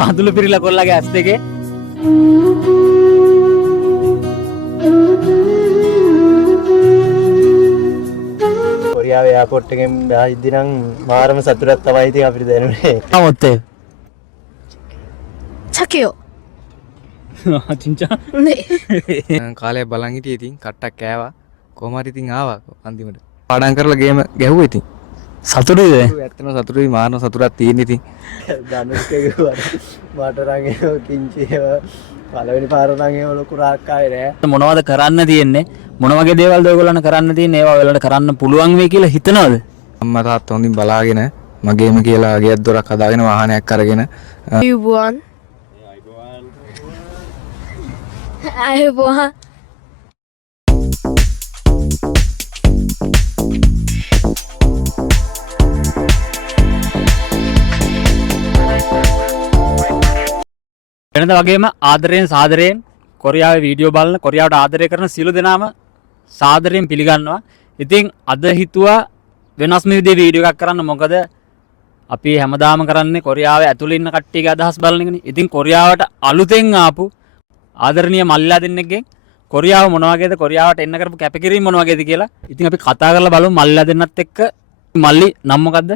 කඳුළු පිරිලා කොල්ලගේ ඇස් දෙකේ කොරියාවේ එයාපෝට් එකෙන් ආයිද්දි නම් මාරම සතුටක් තමයි ඉතින් අපිට දැනුනේ. අවොත් ඒ 착해요. චින්චා කාලය බලන් හිටියේ ඉතින් කට්ටක් කෑවා කොහොම හරි ඉතින් ආවා අන්තිමට පාඩම් කරලා ගේම ගැහුවා ඉතින් සතුටුද ඇත්තම සතුටුයි මාන සතුටක් තියෙන ඉතින් ධනුෂ් මට නම් ඒක කිංචි පළවෙනි පාර නම් ඒක ලොකු රාක් ආවේ නෑ. මොනවද කරන්න තියෙන්නේ මොන වගේ දේවල්ද ඔයගොල්ලන් කරන්න තියෙන්නේ ඒවා ඔයගොල්ලන්ට කරන්න පුළුවන් වෙයි කියලා හිතනවද? අම්මා තාත්තා හොඳින් බලාගෙන මගේම කියලා ගෙයක් දොරක් හදාගෙන වාහනයක් අරගෙන අයුබෝවන්. අයුබෝවන්. වෙනද වගේම ආදරයෙන් සාදරයෙන් කොරියාවේ වීඩියෝ බලන කොරියාවට ආදරය කරන සියලු දෙනාම සාදරයෙන් පිළිගන්නවා. ඉතින් අද හිතුවා වෙනස්ම විදිහේ වීඩියෝ එකක් කරන්න. මොකද අපි හැමදාම කරන්නේ කොරියාවේ ඇතුළේ ඉන්න කට්ටියගේ අදහස් බලන එකනේ. ඉතින් කොරියාවට අලුතෙන් ආපු ආදරණීය මල්ලිලා දෙන්නෙක්ගෙන් කොරියාව මොන වගේද කොරියාවට එන්න කරපු කැපකිරීම මොන වගේද කියලා ඉතින් අපි කතා කරලා බලමු මල්ලිලා දෙන්නත් එක්ක. මල්ලි නම මොකද්ද?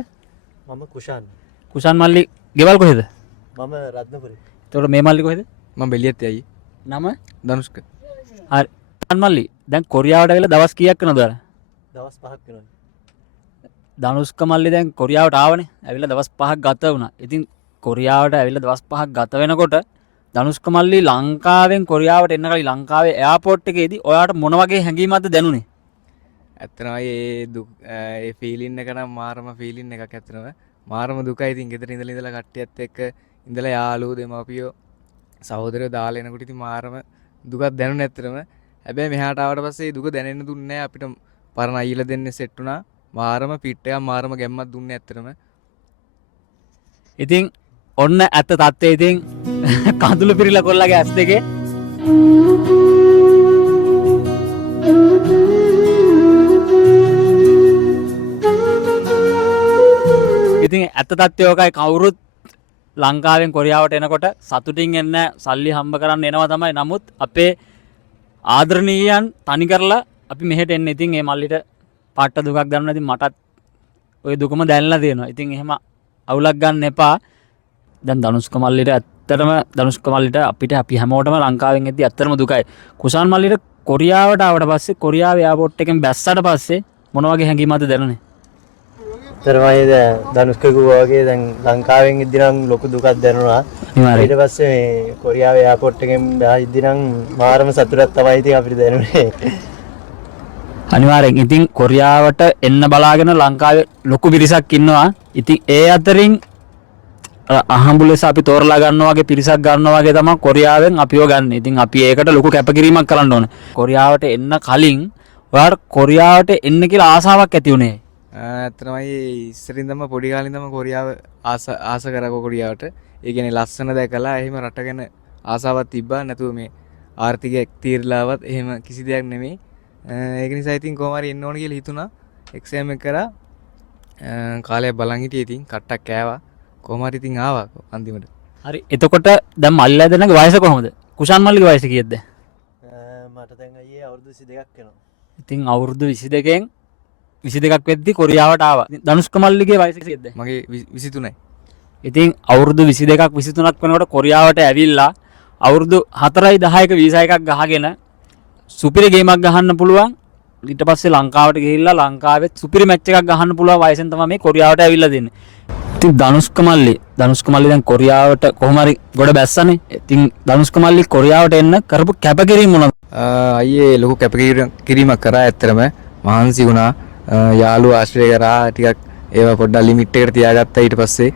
මම කුෂාන්. කුෂාන් මල්ලි ගෙවල් කොහෙද? මම රත්නපුරේ. එතකොට මේ මල්ලි කොහෙද? මම බෙලියත් යයි නම ධනුෂ්ක හරි. කුෂාන් මල්ලි දැන් කොරියාවට ඇවිල්ලා දවස් කීයක් වෙනවද ඔයාලා? දවස් 5ක් වෙනවා. ධනුෂ්ක මල්ලි දැන් කොරියාවට ආවනේ. ඇවිල්ලා දවස් 5ක් ගත වුණා. ඉතින් කොරියාවට ඇවිල්ලා දවස් 5ක් ගත වෙනකොට ධනුෂ්ක මල්ලි ලංකාවෙන් කොරියාවට එන්න කලින් ලංකාවේ එයාපෝට් එකේදී ඔයාට මොන වගේ හැඟීමක්ද දැනුනේ? ඇත්තනම ඒ ෆීලින් එක නම් මාරම ෆීලින් එකක් ඇත්තනම මාරම දුකයි ඉතින් ගෙදර ඉඳලා කට්ටියත් එක්ක ඉඳලා යාළුවෝ දෙමාපියෝ සහෝදරයෝ දාලා එනකොට ඉතින් මාරම දුකක් දැනුනේ ඇත්තටම. හැබැයි මෙහාට ආවට පස්සේ දුක දැනෙන්න දුන්නේ නැහැ. අපිට පරණ අයියලා දෙන්නේ සෙට් වුණා. මාරම පිට් එකක් මාරම ගැම්මක් දුන්නේ ඇත්තටම. ඉතින් ඔන්න ඇත්ත තත්ත්වය ඉතින් කඳුළු පිරිලා කොල්ලගේ ඇස් දෙකේ ඉතින් ඇත්ත තත්ත්වය ඔකයි. කවුරුත් ලංකාවෙන් කොරියාවට එනකොට සතුටින් එන්න සල්ලි හම්බ කරන්න එනවා තමයි. නමුත් අපේ ආදරණීයයන් තනි කරලා අපි මෙහෙට එන්නේ. ඉතින් මේ මල්ලිට පාට්ට දුකක් දැනුණා. ඉතින් මටත් ওই දුකම දැනලා තියෙනවා. ඉතින් එහෙම අවුලක් ගන්න එපා. දැන් ධනුෂ්ක මල්ලිට ඇත්තටම ධනුෂ්ක මල්ලිට අපිට අපි හැමෝටම ලංකාවෙන් එද්දි ඇත්තටම දුකයි. කුෂාන් මල්ලිට කොරියාවට ආවට පස්සේ කොරියාවේ එයාපෝට් එකෙන් බැස්සට පස්සේ මොන වගේ හැඟීමක්ද දැනුනේ? තරමයි දැන් ධනුෂ්ක කිව්වා වගේ දැන් ලංකාවෙන් ඉද්දි නම් ලොකු දුකක් දැනුණා. ඊට පස්සේ මේ කොරියාවේ එයාපෝට් එකෙන් ආයිද්දි නම් මාරම සතුටක් තමයි ඉතින් අපිට දැනුනේ. අනිවාර්යෙන්. ඉතින් කොරියාවට එන්න බලාගෙන ලංකාවේ ලොකු පිරිසක් ඉන්නවා. ඉතින් ඒ අතරින් අහඹු ලෙස අපි තෝරලා ගන්නවා වගේ පිරිසක් ගන්නවා වගේ තමයි කොරියාවෙන් අපිව ගන්න. ඉතින් අපි ඒකට ලොකු කැපකිරීමක් කරන්න ඕනේ. කොරියාවට එන්න කලින් ඔයාලට කොරියාවට එන්න කියලා ආසාවක් ඇති උනේ? ඇත්තමයි ඉස්සරින්දම පොඩි කාලේ ඉඳන්ම කොරියාව ආස කරා කොරියාවට. ඒ කියන්නේ ලස්සන දැකලා එහෙම රට ගැන ආසාවක් තිබ්බා. නැතුව මේ ආර්ථිකයක් තීරලාවත් එහෙම කිසි දෙයක් නෙමෙයි. ඒක නිසා ඉතින් කොහොම හරි එන්න ඕන කියලා හිතුණා. එක්සෑම් එක කරා. කාලය බලන් හිටියේ ඉතින් කට්ටක් කෑවා. කොහොම හරි ඉතින් ආවා අන්තිමට. හරි. එතකොට දැන් මල්ලිලා දෙන්නගේ වයස කොහොමද? කුෂාන් මල්ලිගේ වයස කීයද? මට දැන් අයියේ අවුරුදු 22ක් වෙනවා. ඉතින් අවුරුදු 22න් 22ක් වෙද්දි කොරියාවට ආවා. ධනුෂ්ක මල්ලිගේ වයස කීයද? මගේ 23යි. ඉතින් අවුරුදු 22ක් 23ක් වෙනකොට කොරියාවට ඇවිල්ලා අවුරුදු 4යි 10ක වීසා එකක් ගහගෙන සුපිරි ගේමක් ගහන්න පුළුවන්. ඊට පස්සේ ලංකාවට ගිහිල්ලා ලංකාවෙත් සුපිරි මැච් එකක් ගහන්න පුළුවන් වයසෙන් තමයි මේ කොරියාවට ඇවිල්ලා දෙන්නේ. ඉතින් ධනුෂ්ක මල්ලි දැන් කොරියාවට කොහොම හරි ගොඩ බැස්සනේ. ඉතින් ධනුෂ්ක මල්ලි කොරියාවට එන්න කරපු කැපකිරීම මොනවද? අයියේ ලොකු කැපකිරීමක් කරා ඇත්තටම. මහන්සි වුණා. යාළුවෝ ආශ්‍රය කරා ටිකක් ඒවා පොඩ්ඩක් ලිමිට් එකට තියාගත්තා. ඊට පස්සේ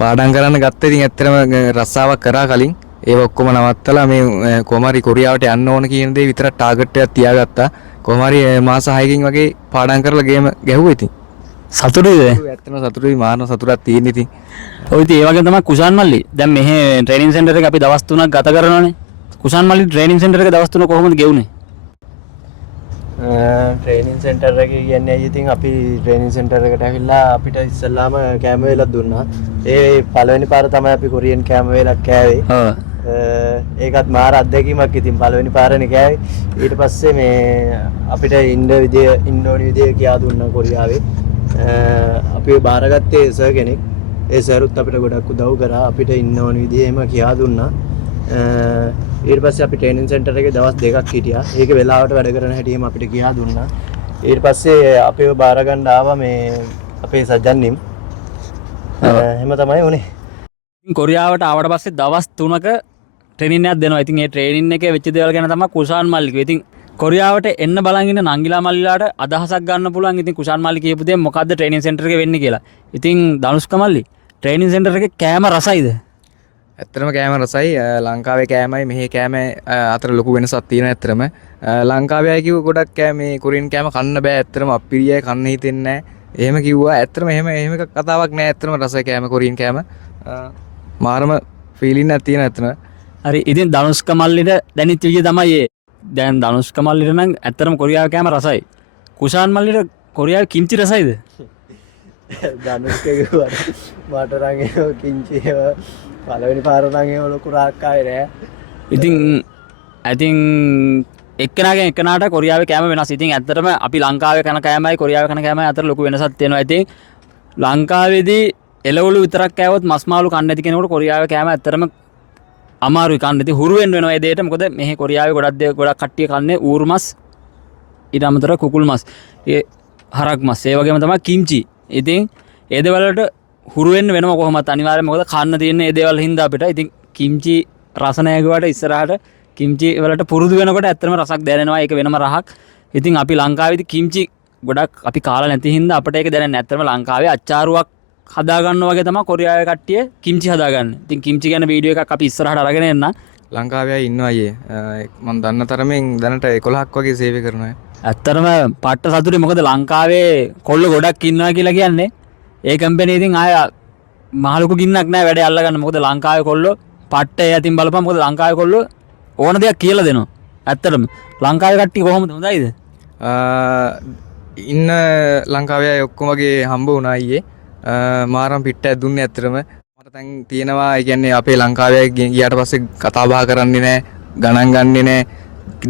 පාඩම් කරන්න ගත්තා. ඉතින් ඇත්තටම රස්සාවක් කරා කලින් ඒව ඔක්කොම නවත්තලා මේ කොහොම හරි කොරියාවට යන්න ඕන කියන දේ විතර ටාගට් එකක් තියාගත්තා. කොහොම හරි මාස 6කින් වගේ පාඩම් කරලා ගේම ගැහුවා ඉතින්. සතුටුද? ඇත්තම සතුටුයි මාන සතුටක් තියෙන ඉතින්. ඔය ඉතින් ඒ වගේ තමයි කුෂාන් මල්ලි. දැන් මෙහි ට්‍රේනින් සෙන්ටර් එක අපි දවස් 3ක් ගත කරනවානේ. කුෂාන් මල්ලි ට්‍රේනින් සෙන්ටර් එක දවස් 3 කොහොමද ගෙවුනේ? ට්‍රේනින් සෙන්ටර් එකේ කියන්නේ ඉතින් අපි ට්‍රේනින් සෙන්ටර් එකට ඇවිල්ලා අපිට ඉස්සෙල්ලාම කෑම වේලක් දුන්නා. ඒ පළවෙනි පාර තමයි අපි කොරියන් කෑම වේලක් කෑවේ. ඔව්. ඒකත් මාර අත්දැකීමක්. ඉතින් පළවෙනි පාරනේ කෑවේ. ඊට පස්සේ මේ අපිට ඉන්න ඕනි විදිය කියා දුන්නා කොරියාවේ. අපි බාරගත්තේ සර් කෙනෙක්. ඒ සර්ුත් අපිට ගොඩක් උදව් කරා. අපිට ඉන්න ඕනි විදිය එහෙම කියා දුන්නා. ඊට පස්සේ අපි ට්‍රේනින් සෙන්ටර් එකේ දවස් 2ක් හිටියා. ඒක වෙලාවට වැඩ කරන හැටිම අපිට කියා දුන්නා. ඊට පස්සේ අපිව බාර ගන්න ආවා මේ අපේ සජ්ජන්නිම්. එහෙම තමයි උනේ. කොරියාවට ආවට පස්සේ දවස් 3ක ට්‍රේනින් එකක් දෙනවා. ඉතින් ඒ ට්‍රේනින් එකේ වෙච්ච දේවල් ගැන තමයි කුෂාන් මල්ලි කිව්වේ. ඉතින් කොරියාවට එන්න බලන් ඉන්න නංගිලා මල්ලිලාට අදහසක් ගන්න පුළුවන්. ඉතින් කුෂාන් මල්ලි කියපු දේ මොකද්ද ට්‍රේනින් සෙන්ටර් එකේ වෙන්නේ කියලා. ඉතින් ධනුෂ්ක මල්ලි ට්‍රේනින් සෙන්ටර් එකේ කෑම රසයිද? ඇත්තටම කෑම රසයි. ලංකාවේ කෑමයි මෙහි කෑම අතර ලොකු වෙනසක් තියෙනවා. ඇත්තටම ලංකාවේ අය කිව්ව ගොඩක් කෑම මේ කොරියන් කෑම කන්න බෑ. ඇත්තටම අප්පිරියයි කන්න හිතෙන්නේ නැහැ. එහෙම කිව්වා. ඇත්තටම එහෙම එකක් කතාවක් නෑ. ඇත්තටම රසයි කෑම කොරියන් කෑම. මාරම ෆීලින් එකක් තියෙනවා ඇත්තටම. හරි. ඉතින් ධනුෂ්ක මල්ලිට දැනිච්ච විදිය තමයි ඒ. දැන් ධනුෂ්ක මල්ලිට නම් ඇත්තටම කොරියාවේ කෑම රසයි. කුෂාන් මල්ලිට කොරියාවේ කිම්චි රසයිද? ධනුෂ්ක කිව්වා මට නම් ඒ කිංචි පළවෙනි පාර නම් ඒ ලොකු රාක් ආවේ නෑ. ඉතින් එක්කෙනාගෙන් එක්කෙනාට කොරියාවේ කෑම වෙනස්. ඉතින් ඇත්තටම අපි ලංකාවේ කන කෑමයි කොරියාවේ කන කෑමයි අතර ලොකු වෙනසක් තියෙනවා. ඉතින් ලංකාවේදී එළවලු විතරක් කෑවොත් මස් මාළු කන්න නැති කෙනෙකුට කොරියාවේ කෑම ඇත්තටම අමාරුයි කන්න. ඉතින් හුරු වෙන්න වෙනවා ඒ දෙයට. මොකද මෙහි කොරියාවේ ගොඩක් කට්ටිය කන්නේ ඌරු මස් ඊට අමතරව කුකුල් මස්, ඒ හරක් මස්, ඒ වගේම තමයි කිම්චි. ඉතින් ඒ දේවල්වලට හුරු වෙන්න වෙනවා කොහොමත් අනිවාර්යයෙන්. මොකද කන්න තියෙන ඒ දේවල් හින්දා අපිට. ඉතින් කිම්චි රස නැගුවට ඉස්සරහට කිම්චි වලට පුරුදු වෙනකොට ඇත්තටම රසක් දැනෙනවා. ඒක වෙනම රහක්. ඉතින් අපි ලංකාවේදී කිම්චි ගොඩක් අපි කාලා නැති හින්දා අපිට ඒක දැනෙන්නේ. ඇත්තටම ලංකාවේ අච්චාරුවක් හදාගන්නවා වගේ තමයි කොරියාවේ කට්ටිය කිම්චි හදාගන්නේ. ඉතින් කිම්චි ගැන වීඩියෝ එකක් අපි ඉස්සරහට අරගෙන එන්න. ලංකාවේ අය ඉන්නවා අයියේ. මම දන්න තරමෙන් දැනට 11ක් වගේ සේවය කරනවා. ඇත්තටම පට්ට සතුටුයි. මොකද ලංකාවේ කොල්ල ගොඩක් ඉන්නවා කියලා කියන්නේ ඒ කම්පැනි ඉතින් ආය මහලුකු ගින්නක් නැහැ වැඩේ අල්ලගන්න. මොකද ලංකාවේ කොල්ලෝ පට්ට යතින් බලපන්. මොකද ලංකාවේ කොල්ලෝ ඕන දෙයක් කියලා දෙනවා. ඇත්තටම ලංකාවේ කට්ටිය කොහොමද හොඳයිද? ඉන්න ලංකාවේ අය ඔක්කොම වගේ හම්බ වුණා අයියේ. මාරම් පිට්ටයක් දුන්නේ ඇත්තටම. මට දැන් තියෙනවා ඒ කියන්නේ අපේ ලංකාවේ ගියාට පස්සේ කතා බහ කරන්නේ නැහැ, ගණන් ගන්නේ නැහැ,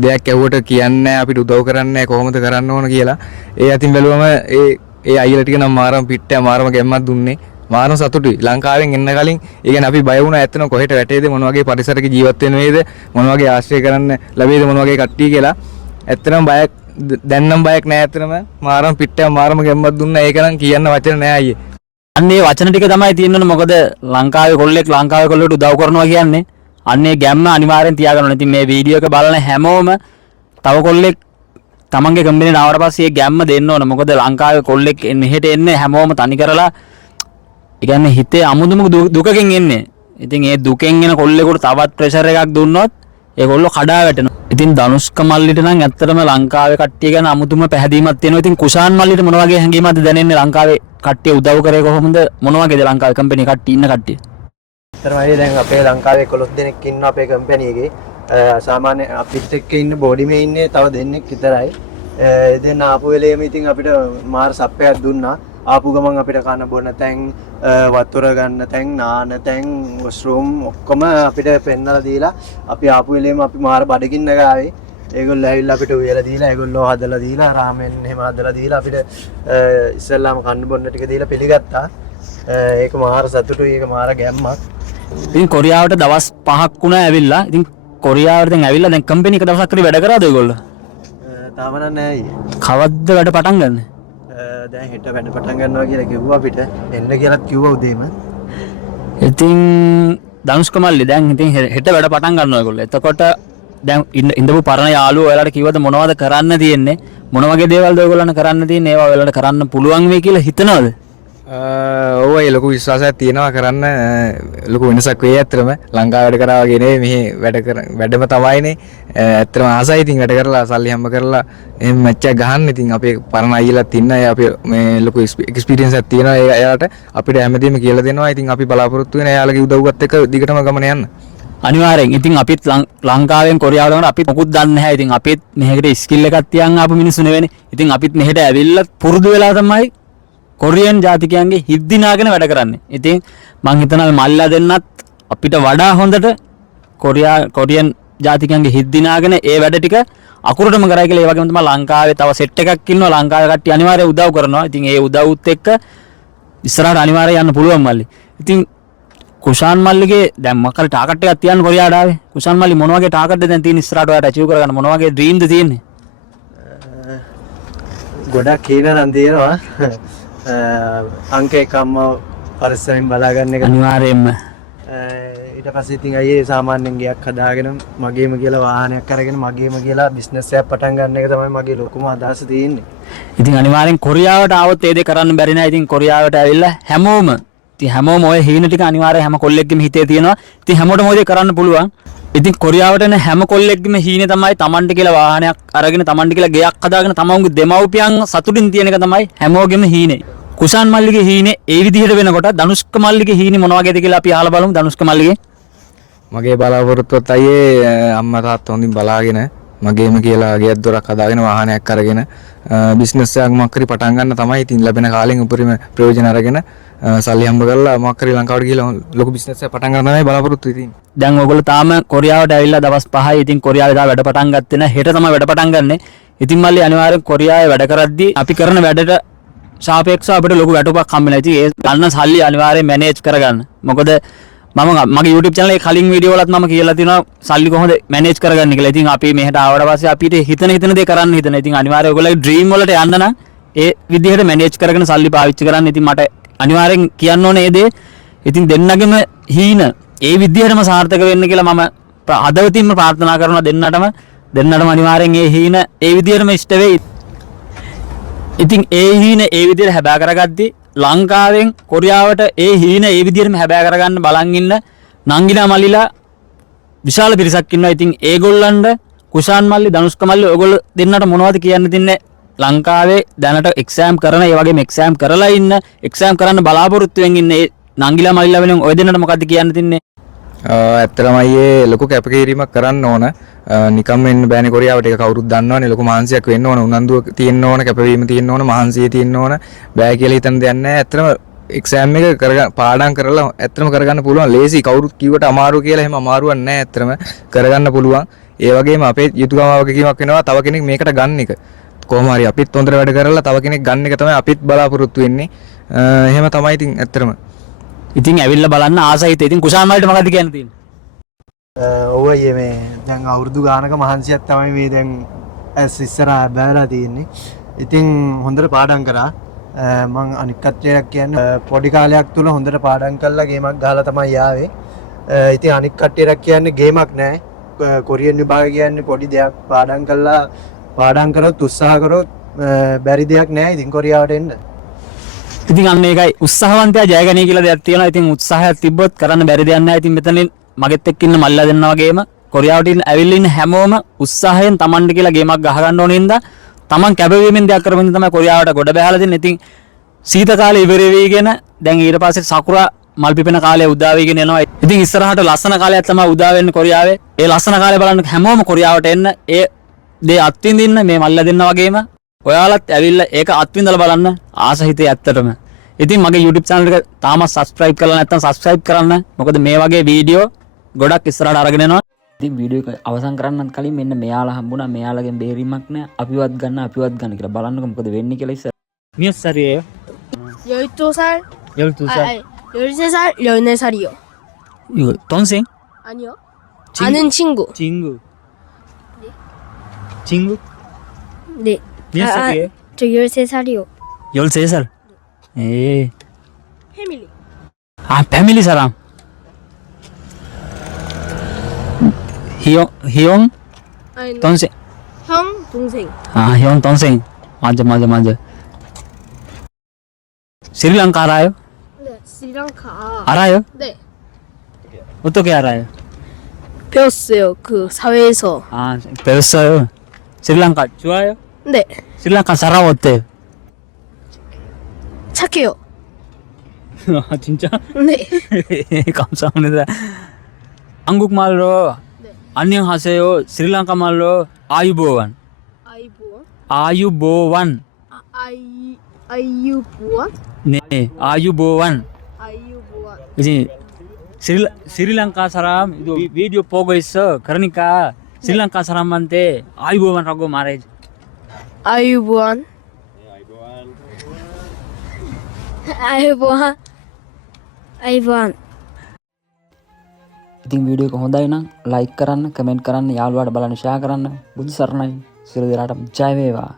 දෙයක් ඇහුවට කියන්නේ නැහැ, අපිට උදව් කරන්නේ නැහැ, කොහොමද කරන්න ඕන කියලා. ඒ අතින් බැලුවම ඒ අයියලා ටික නම් මාරම් පිට්ටය මාරම ගැම්මක් දුන්නේ. මාරම සතුටුයි. ලංකාවෙන් එන්න කලින් ඒ කියන්නේ අපි බය වුණා ඇත්තන කොහෙට වැටේද, මොන වගේ පරිසරයක ජීවත් වෙන වේද, මොන වගේ ආශ්‍රය කරන්න ලැබෙයිද, මොන වගේ කට්ටිය කියලා. ඇත්තනම් බයක් දැන් නම් බයක් නැහැ. ඇත්තනම මාරම පිට්ටය මාරම ගැම්මක් දුන්නා. ඒක නම් කියන්න වචන නැහැ අයියේ. අන්නේ වචන ටික තමයි තියෙන්නේ. මොකද ලංකාවේ කොල්ලෙක් ලංකාවේ කොල්ලෙට උදව් කරනවා කියන්නේ අන්නේ ගැම්ම අනිවාර්යෙන් තියාගන්න ඕනේ. ඉතින් මේ වීඩියෝ එක බලන හැමෝම තව කොල්ලෙක් තමන්ගේ කම්පැනිට ආවට පස්සේ ගැම්ම දෙන්න ඕන. මොකද ලංකාවේ කොල්ලෙක් මෙහෙට එන්නේ හැමෝම තනි කරලා ඒ කියන්නේ හිතේ අමුතුම දුකකින් එන්නේ. ඉතින් ඒ දුකෙන් එන කොල්ලෙකුට තවත් ප්‍රෙෂර් එකක් දුන්නොත් ඒ කොල්ලෝ කඩා වැටෙනවා. ඉතින් ධනුෂ්ක මල්ලිට නම් ඇත්තටම ලංකාවේ කට්ටිය ගැන අමුතුම පැහැදීමක් තියෙනවා. ඉතින් කුෂාන් මල්ලිට මොන වගේ හැඟීමක්ද දැනෙන්නේ? ලංකාවේ කට්ටිය උදව් කරේ කොහොමද? මොන වගේද ලංකාවේ කම්පැනි කට්ටිය ඉන්න කට්ටිය? ඇත්තටම දැන් අපේ ලංකාවේ 11 දෙනෙක් ඉන්නවා අපේ කම්පැනි එකේ. සාමාන්‍ය අපිත් එක්ක ඉන්න බෝඩිමේ ඉන්නේ තව දෙන්නෙක් විතරයි. ඒ දෙන්න ආපු වෙලේම ඉතින් අපිට මාර සප්පයක් දුන්නා. ආපු ගමන් අපිට කන්න බොන්න තැන්, වතුර ගන්න තැන්, නාන තැන්, වොෂ්රූම් ඔක්කොම අපිට පෙන්නලා දීලා අපි ආපු වෙලේම අපි මාර බඩගින්න ගාවේ. ඒගොල්ලෝ ඇවිල්ලා අපිට උයලා දීලා, ඒගොල්ලෝ හදලා දීලා, රාමෙන් එහෙම හදලා දීලා අපිට ඉස්සෙල්ලාම කන්න බොන්න ටික දීලා පිළිගත්තා. ඒක මාර සතුටුයි. ඒක මාර ගැම්මක්. ඉතින් කොරියාවට දවස් 5ක් වුණා ඇවිල්ලා. ඉතින් කොරියාවට දැන් ඇවිල්ලා දැන් කම්පැනි එක දවසක් හරි වැඩ කරාද ඔයගොල්ලෝ? තාම නෑ අයියේ. කවද්ද වැඩ පටන් ගන්න? දැන් හෙට වැඩ පටන් ගන්නවා කියලා කිව්වා අපිට. එන්න කියලාත් කිව්වා උදේම. ඉතින් ධනුෂ්ක මල්ලි දැන් ඉතින් හෙට වැඩ පටන් ගන්නවා ඔයගොල්ලෝ. එතකොට දැන් ඉඳපු පරණ යාළුවෝ ඔයාලට කිව්වද මොනවද කරන්න තියෙන්නේ? මොන වගේ දේවල්ද ඔයගොල්ලන්ට කරන්න තියෙන්නේ? ඒවා ඔයාලට කරන්න පුළුවන් වෙයි කියලා හිතනවද? ඔව් ඒ ලොකු විශ්වාසයක් තියෙනවා කරන්න. ලොකු වෙනසක් වෙයි ඇත්තටම. ලංකාව වැඩ කරා වගේ නෙවෙයි මෙහි වැඩම තමයිනේ. ඇත්තටම ආසයි ඉතින් වැඩ කරලා සල්ලි හම්බ කරලා එහෙම මැච් එකක් ගහන්න. ඉතින් අපේ පරණ අයියලාත් ඉන්න අය අපි මේ ලොකු එක්ස්පීරියන්ස් එකක් තියෙනවා. එයාලට අපිට හැමදේම කියලා දෙනවා. ඉතින් අපි බලාපොරොත්තු වෙන එයාලගේ උදව්වත් එක්ක දිගටම ගමන යන්න. අනිවාර්යෙන්. ඉතින් අපිත් ලංකාවෙන් කොරියාවට යනකොට අපිත් මොකුත් දන්නේ නැහැ. ඉතින් අපිත් මෙහෙකට ස්කිල් එකක් තියන් ආපු මිනිස්සු නෙවෙයි. ඉතින් අපිත් මෙහෙට ඇවිල්ලා පුරුදු වෙලා තමයි කොරියන් ජාතිකයන්ගේ හිත් දිනාගෙන වැඩ කරන්නේ. ඉතින් මං හිතනවා මල්ලා දෙන්නත් අපිට වඩා හොඳට කොරියන් ජාතිකයන්ගේ හිත් දිනාගෙන ඒ වැඩ ටික අකුරටම කරයි කියලා. ඒ වගේම තමයි ලංකාවේ තව සෙට් එකක් ඉන්නවා. ලංකාවේ කට්ටිය අනිවාර්යයෙන් උදව් කරනවා. ඉතින් ඒ උදව්ත් එක්ක ඉස්සරහට අනිවාර්යයෙන් යන්න පුළුවන් මල්ලි. ඉතින් කුෂාන් මල්ලිගේ දැන් මොකක්ද ටාගට් එකක් තියන්න කොරියාට ආවේ? කුෂාන් මල්ලි මොන වගේ ටාගට් එකද දැන් තියෙන ඉස්සරහට ඔයාලට අචීව් කරගන්න මොන වගේ ඩ්‍රීම්ද තියෙන්නේ? ගොඩක් කීන නම් තියෙනවා. අංක එකම පරිස්සමෙන් බලාගන්න එක අනිවාර්යයෙන්ම. ඊට පස්සේ ඉතින් අයියේ සාමාන්‍යයෙන් ගයක් හදාගෙන මගේම කියලා වාහනයක් අරගෙන මගේම කියලා බිස්නස් එකක් පටන් ගන්න එක තමයි මගේ ලොකුම අදහස තියෙන්නේ. ඉතින් අනිවාර්යෙන් කොරියාවට ආවොත් ඒ දේ කරන්න බැරි නෑ. ඉතින් කොරියාවට ඇවිල්ලා හැමෝම ඔය හීන ටික අනිවාර්යෙන් හැම කොල්ලෙක්ගෙම හිතේ තියෙනවා. ඉතින් හැමෝටම ඔය දේ කරන්න පුළුවන්. ඉතින් කොරියාවට එන හැම කොල්ලෙක්ගෙම හීනේ තමයි Tamanට කියලා වාහනයක් අරගෙන Tamanට කියලා ගෙයක් හදාගෙන තමන්ගේ දෙමව්පියන් සතුටින් තියෙන එක තමයි හැමෝගෙම හීනේ. කුෂාන් මල්ලිගේ හීනේ ඒ විදිහට වෙනකොට ධනුෂ්ක මල්ලිගේ හීනේ මොන වගේද කියලා අපි අහලා බලමු. ධනුෂ්ක මල්ලිගේ මගේ බලාපොරොත්තුවත් අයියේ අම්මා තාත්තා හොඳින් බලාගෙන මගේම කියලා ගෙයක් දොරක් හදාගෙන වාහනයක් අරගෙන බිස්නස් එකක් මොකක් හරි පටන් ගන්න තමයි. ඉතින් ලැබෙන කාලෙන් උපරිම ප්‍රයෝජන අරගෙන සල්ලි හම්බ කරලා මොකක් හරි ලංකාවට ගිහලා ලොකු බිස්නස් එකක් පටන් ගන්න තමයි බලාපොරොත්තු වෙන්නේ. දැන් ඔයගොල්ලෝ තාම කොරියාවට ඇවිල්ලා දවස් 5යි. ඉතින් කොරියාවේ තාම වැඩ පටන් ගත්තේ නැහැ. හෙට තමයි වැඩ පටන් ගන්නෙ. ඉතින් මල්ලි අනිවාර්යෙන් කොරියාවේ වැඩ කරද්දී අපි කරන වැඩට සාපේක්ෂව අපිට ලොකු වැටුපක් හම්බ වෙනවා. ඉතින් ඒ ගන්න සල්ලි අනිවාර්යෙන් මැනේජ් කරගන්න. මොකද මම මගේ YouTube channel එකේ කලින් වීඩියෝ වලත් මම කියලා තියෙනවා සල්ලි කොහොමද මැනේජ් කරගන්න කියලා. ඉතින් අපි මෙහෙට ආවට පස්සේ අපිට හිතන දේ කරන්න හිතන. ඉතින් අනිවාර්යයෙන් ඔයගොල්ලෝගේ ඩ්‍රීම් වලට යන්න නම් ඒ විදිහට මැනේජ් කරගෙන සල්ලි පාවිච්චි කරන්න. ඉතින් මට අනිවාර්යෙන් කියන්න ඕනේ ඒ දේ. ඉතින් දෙන්නගෙම හීන ඒ විදිහටම සාර්ථක වෙන්න කියලා මම හදවතින්ම ප්‍රාර්ථනා කරනවා දෙන්නටම අනිවාර්යෙන් ඒ හීන ඒ විදිහටම ඉෂ්ට වෙයි. ඉතින් ඒ හීන ඒ විදිහට හැබෑ කරගද්දී ලංකාවෙන් කොරියාවට ඒ හීන ඒ විදිහටම හැබෑ කරගන්න බලන් ඉන්න නංගිලා මල්ලිලා විශාල පිරිසක් ඉන්නවා. ඉතින් ඒගොල්ලන්ට කුෂාන් මල්ලි ධනුෂ්ක මල්ලි ඔයගොල්ලෝ දෙන්නට මොනවද කියන්න තින්නේ? ලංකාවේ දැනට එක්සෑම් කරන ඒ වගේම එක්සෑම් කරලා ඉන්න එක්සෑම් කරන්න බලාපොරොත්තු වෙමින් ඉන්න ඒ නංගිලා මල්ලිලා වෙනුවෙන් ඔය දෙන්නට මොකද්ද කියන්න තින්නේ? ඇත්තටම අයියේ ලොකු කැපකිරීමක් කරන්න ඕන. නිකම් වෙන්න බෑනේ කොරියාවට. ඒක කවුරුත් දන්නවනේ. ලොකු මහන්සියක් වෙන්න ඕන. උනන්දුව තියෙන්න ඕන. කැපවීම තියෙන්න ඕන. මහන්සිය තියෙන්න ඕන. බෑ කියලා හිතන දෙයක් නැහැ. ඇත්තටම එක්සෑම් එක පාඩම් කරලා ඇත්තටම කරගන්න පුළුවන්. ලේසි කවුරුත් කිව්වට අමාරු කියලා එහෙම අමාරුවක් නැහැ. ඇත්තටම කරගන්න පුළුවන්. ඒ වගේම අපේ යුතුයකම වගකීමක් වෙනවා තව කෙනෙක් මේකට ගන්න එක. කොහොම හරි අපිත් හොඳට වැඩ කරලා තව කෙනෙක් ගන්න එක තමයි අපිත් බලාපොරොත්තු වෙන්නේ. එහෙම තමයි ඉතින් ඇත්තටම. ඉතින් ඇවිල්ලා බලන්න ආසයිත. ඉතින් කුෂාන් මල්ලිට මොකද්ද කියන්න තියෙන්නේ? ඔව් අයියේ මේ දැන් අවුරුදු ගානක මහන්සියක් තමයි මේ දැන් ඇස් ඉස්සරහා බෑලා තියෙන්නේ. ඉතින් හොඳට පාඩම් කරා. මම අනික් කට්ටියක් කියන්නේ පොඩි කාලයක් තුල හොඳට පාඩම් කරලා ගේමක් ගහලා තමයි ආවේ. ඉතින් අනික් කට්ටියක් කියන්නේ ගේමක් නෑ. කොරියන් විභාගය කියන්නේ පොඩි දෙයක් පාඩම් කරලා පාඩම් කරොත් උත්සාහ කරොත් බැරි දෙයක් නෑ ඉතින් කොරියාවට එන්න. ඉතින් අන්න ඒකයි උත්සාහවන්තයා ජයගනී කියලා දෙයක් තියෙනවා. ඉතින් උත්සාහයක් තිබ්බොත් කරන්න බැරි දෙයක් නෑ. ඉතින් මෙතනින් මගෙත් එක්ක ඉන්න මල්ලා දෙන්නා වගේම කොරියාවට ඉන්න ඇවිල්ලා ඉන්න හැමෝම උත්සාහයෙන් Tamanට කියලා ගේමක් ගහ ගන්න ඕනේ ඉඳලා Taman කැපවීමෙන් දෙයක් කරමින් තමයි කොරියාවට ගොඩ බැහැලා දෙන්නේ. ඉතින් සීත කාලේ ඉවර වෙවිගෙන දැන් ඊට පස්සේ සකුරා මල් පිපෙන කාලය උදා වෙගෙන යනවා. ඉතින් ඉස්සරහට ලස්සන කාලයක් තමයි උදා වෙන්නේ කොරියාවේ. ඒ ලස්සන කාලේ බලන්න හැමෝම කොරියාවට එන්න ඒ දේ අත්විඳින්න මේ මල්ලා දෙන්නා වගේම ඔයාලත් ඇවිල්ලා ඒක අත්විඳලා බලන්න ආස හිතේ ඇත්තටම. ඉතින් මගේ YouTube channel එක තාමත් subscribe කරලා නැත්නම් subscribe කරන්න. මොකද මේ වගේ වීඩියෝ ගොඩක් ඉස්සරහට අරගෙන එනවා. ඉතින් වීඩියෝ එක අවසන් කරන්නත් කලින් මෙන්න මෙයාලා හම්බුණා. මෙයාලගෙන් බේරීමක් නැහැ. අපිවත් ගන්න කියලා බලන්නකො මොකද වෙන්නේ කියලා ඉස්සර. මියස් සරියේ 12살, 12살. 13살, 14살이요. 이거 동생? 아니요. 친구? 아는 친구. 친구. 친구? 네. 몇 살이에요? 저 13살이요. 13살. 에. 패밀리. 아, 패밀리 사람. 희용 아니, 동생. 형, 동생. 아, 형 동생. 맞아. 스리랑카 알아요? 네, 스리랑카. 알아요? 네. 어떻게 알아요? 배웠어요. 그 사회에서. 아, 배웠어요. 스리랑카 좋아요? 네. 스리랑카 사람 어때요? 착해요. 아, 진짜? 네. 감사합니다. 한국 말로 네. 안녕하세요. 스리랑카 말로 아유보원. 아이보원. 아유보원. 아이유보원. 네, 아유보원. 아이유보원. 이제 스리랑카 사람 이거 비디오 보고 있어. 그러니까 스리랑카 사람한테 아유보원라고 말해. 아이유보원. 아이유보원. 아이유보원. ඉතින් වීඩියෝ එක හොඳයි නම් ලයික් කරන්න, කමෙන්ට් කරන්න, යාළුවාට බලන්න ෂෙයා කරන්න. බුදු සරණයි. සියලු දෙනාටම ජය වේවා.